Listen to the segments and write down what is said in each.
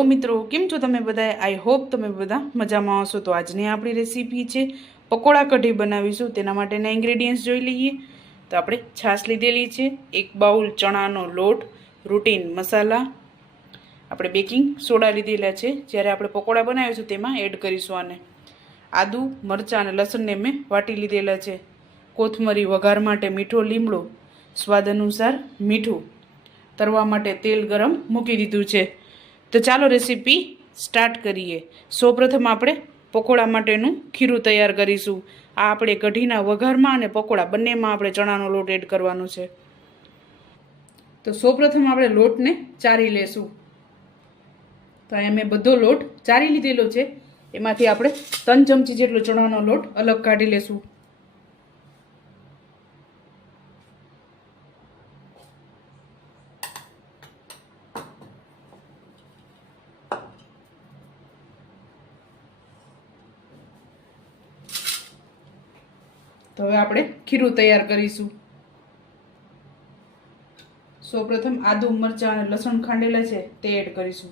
Hello मित्रों, केम छो तमे बधाए? आई होप तमे बधा मजामां हशो। तो आजनी आपणी रेसिपी छे पकोड़ा कढ़ी बनावीशुं। तेना माटेना इंग्रेडियंट्स जोई लईए। तो आपणे छाश लीधेली छे, 1 बाउल चणानो लोट, रूटीन मसाला, आपणे बेकिंग सोडा लीधेला छे। ज्यारे आपणे पकोड़ा बनावीशुं तेमां एड करीशुं आने। आदू, मरचां अने लसणने मैं वाटी लीधेला छे। कोथमरी वघार माटे मीठो લીમડો, स्वाद अनुसार मीठું, तरवा माटे तेल गरम मूकी दीधुं छे। तो चालो रेसिपी स्टार्ट करिए। सौ प्रथम आपणे पकोड़ा माटेनुं खीरू तैयार करीशुं। आ आपणे कढीना वघारमां अने पकोड़ा बंनेमां आपणे चणानो लोट एड करवानो छे। तो सौ प्रथम आपणे लोटने चारी लेशुं। तो अहींया मैं बधो लोट चारी लीधेलो छे। एमांथी आपणे 3 चमची जेटलो चणानो लोट अलग काढी लेशुं। तो हवे आपणे खीरू तैयार करीशुं। सौ प्रथम आदू, मरचां अने लसण खांडेला छे ते एड करीशुं।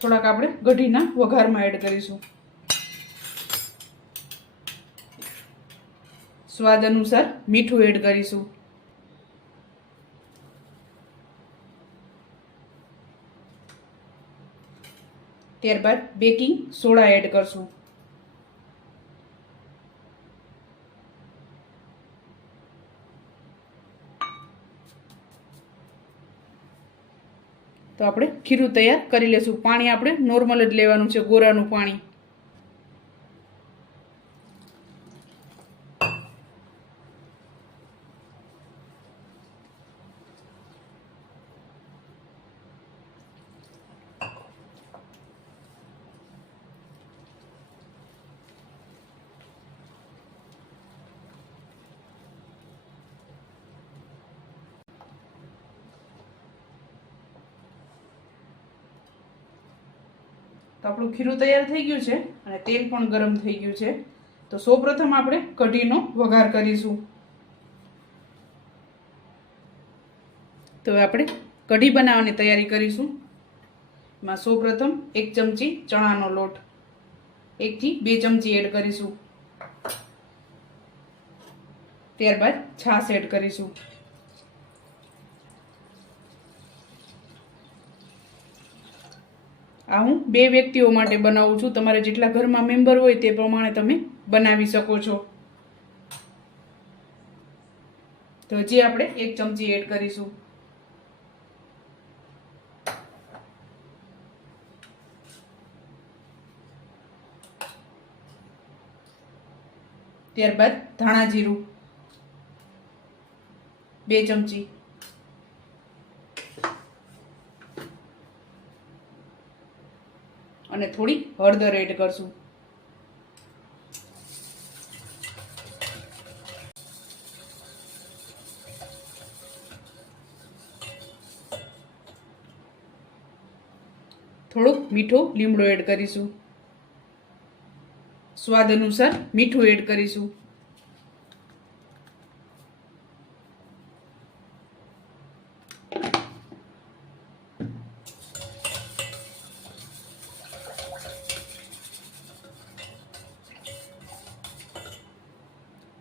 थोड़ाक आपणे कढीना वघारमां एड करीशुं। स्वाद अनुसार मीठું एड करीशुं। त्यारबाद बेकिंग सोडा एड करशुं। तो आपणे खीरू तैयार करी लेशुं। पाणी आपणे नॉर्मल ज लेवानुं छे, गोरानुं पाणी। तो આપણું ખીરું તૈયાર થઈ ગયું છે અને તેલ પણ ગરમ થઈ ગયું છે। તો સૌપ્રથમ આપણે કઢીનો વઘાર કરીશું। તો આપણે કઢી બનાવવાની તૈયારી કરીશું। એમાં સૌપ્રથમ 1 ચમચી ચણાનો લોટ, 1 થી 2 ચમચી એડ કરીશું। ત્યારબાદ છાશ એડ કરીશું। आ हूँ 2 व्यक्तिओ माटे बनावुं छुं। तमारे जेटला घरमां मेम्बर होय ते प्रमाणे तमे बनावी शको छो। तो हजी आपणे 1 चमची एड करीशुं। त्यारबाद धाणा जीरुं 2 चमची, અને થોડી હળદર એડ કરશું। થોડુંક મીઠો લીમડો એડ કરીશું। સ્વાદ અનુસાર મીઠું એડ કરીશું।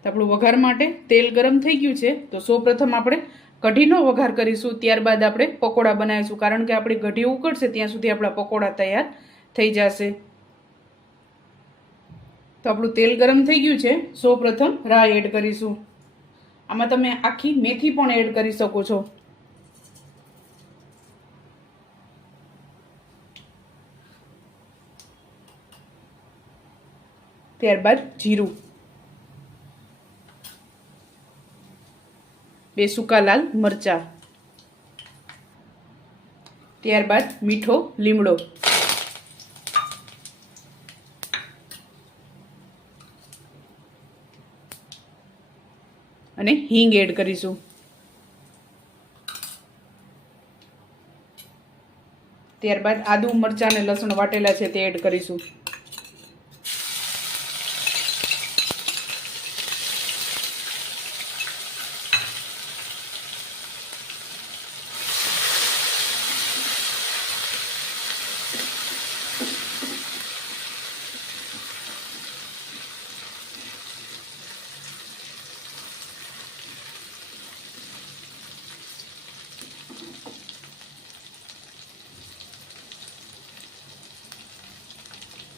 આપણું વઘાર માટે તેલ ગરમ થઈ ગયું છે। તો સૌપ્રથમ આપણે કઢીનો વઘાર કરીશું, ત્યારબાદ આપણે પકોડા બનાવીશું। કારણ કે આપણી કઢી ઉકળશે ત્યાં સુધી આપણા પકોડા તૈયાર થઈ જશે। તો આપણું તેલ ગરમ થઈ ગયું છે। સૌપ્રથમ રાઈ એડ કરીશું। આમાં તમે આખી મેથી પણ એડ કરી શકો છો। ત્યારબાદ જીરું, 2 सूका लाल मरचा, त्यारबाद मीठो લીમડો, અને હિંગ એડ કરીશું। ત્યારબાદ આદુ, મરચાં અને લસણ વાટેલા છે તે એડ કરીશું।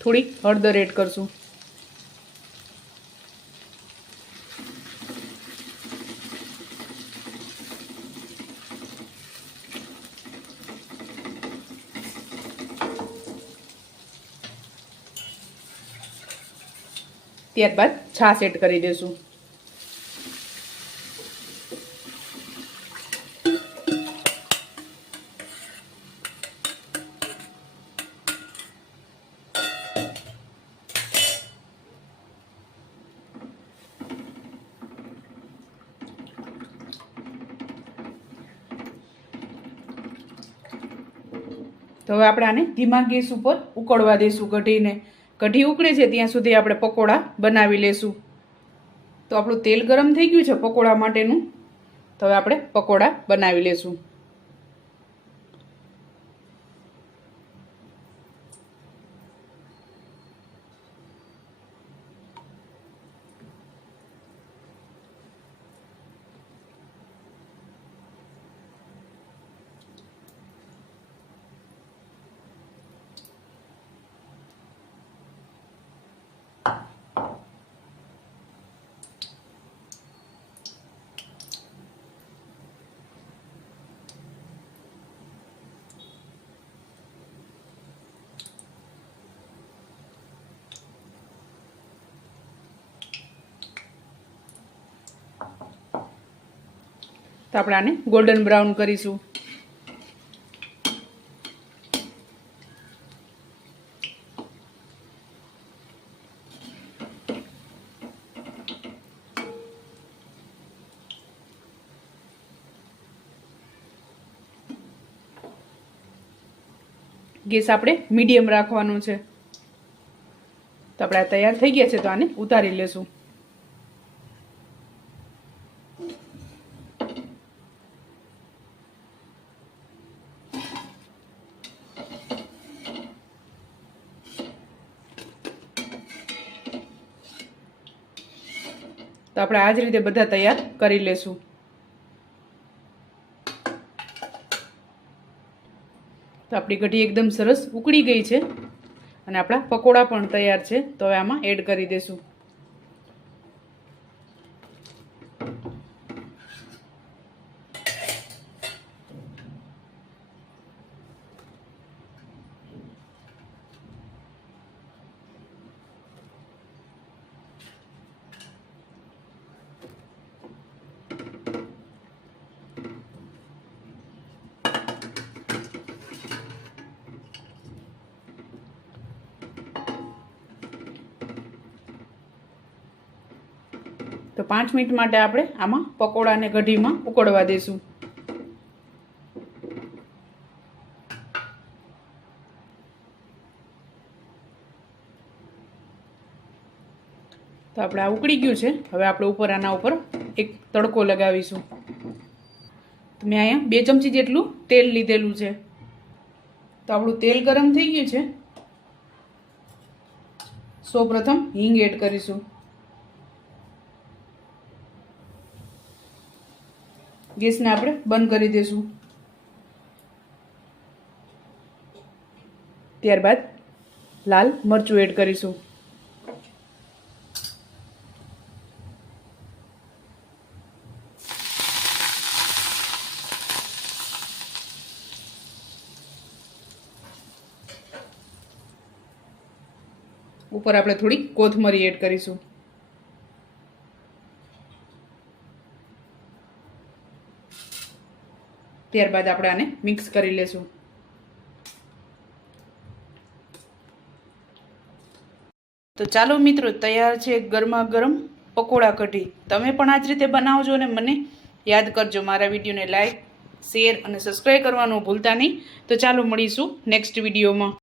થોડી હળદર એડ કરશું. ત્યારબાદ છાશ એડ કરી દઈશું. તો હવે આપણે આને ધીમા ગેસ ઉપર ઉકળવા દઈશું કઢીને. કઢી ઉકળે છે ત્યાં સુધી આપણે પકોડા બનાવી લેશું. તો આપણું તેલ ગરમ થઈ ગયું છે પકોડા માટેનું. તો હવે આપણે પકોડા બનાવી લેશું. તો આપણે આને ગોલ્ડન બ્રાઉન કરીશું. ગેસ આપણે મીડિયમ રાખવાનો છે. તો આપણે આ તૈયાર થઈ ગયા છે તો આને ઉતારી લેશું. તો આપણે આ જ રીતે બધા તૈયાર કરી લેશું. તો આપણી કઢી એકદમ સરસ ઉકળી ગઈ છે અને આપણા પકોડા પણ તૈયાર છે. તો હવે આમાં એડ કરી દઈશું. તો 5 મિનિટ માટે આપણે આમાં પકોડાને કઢીમાં ઉકળવા દઈશું. તો આપણે આ ઉકળી ગયું છે. હવે આપણે ઉપર આના ઉપર એક તડકો લગાવીશું. તો મેં અહીંયા 2 ચમચી જેટલું તેલ લીધેલું છે. તો આપણું તેલ ગરમ થઈ ગયું છે. સૌપ્રથમ હિંગ એડ કરીશું. ગેસને આપણે બંધ કરી દઈશું. ત્યારબાદ લાલ મરચું એડ કરીશું. ઉપર આપણે થોડી કોથમરી એડ કરીશું. ત્યારબાદ આપણે આને મિક્સ કરી લેશું. તો ચાલો મિત્રો, તૈયાર છે ગરમા ગરમ પકોડા કઢી. તમે પણ આ જ રીતે બનાવજો અને મને યાદ કરજો. મારા વિડીયોને લાઈક, શેર અને સબસ્ક્રાઈબ કરવાનું ભૂલતા નહીં. તો ચાલો મળીશું નેક્સ્ટ વિડીયોમાં.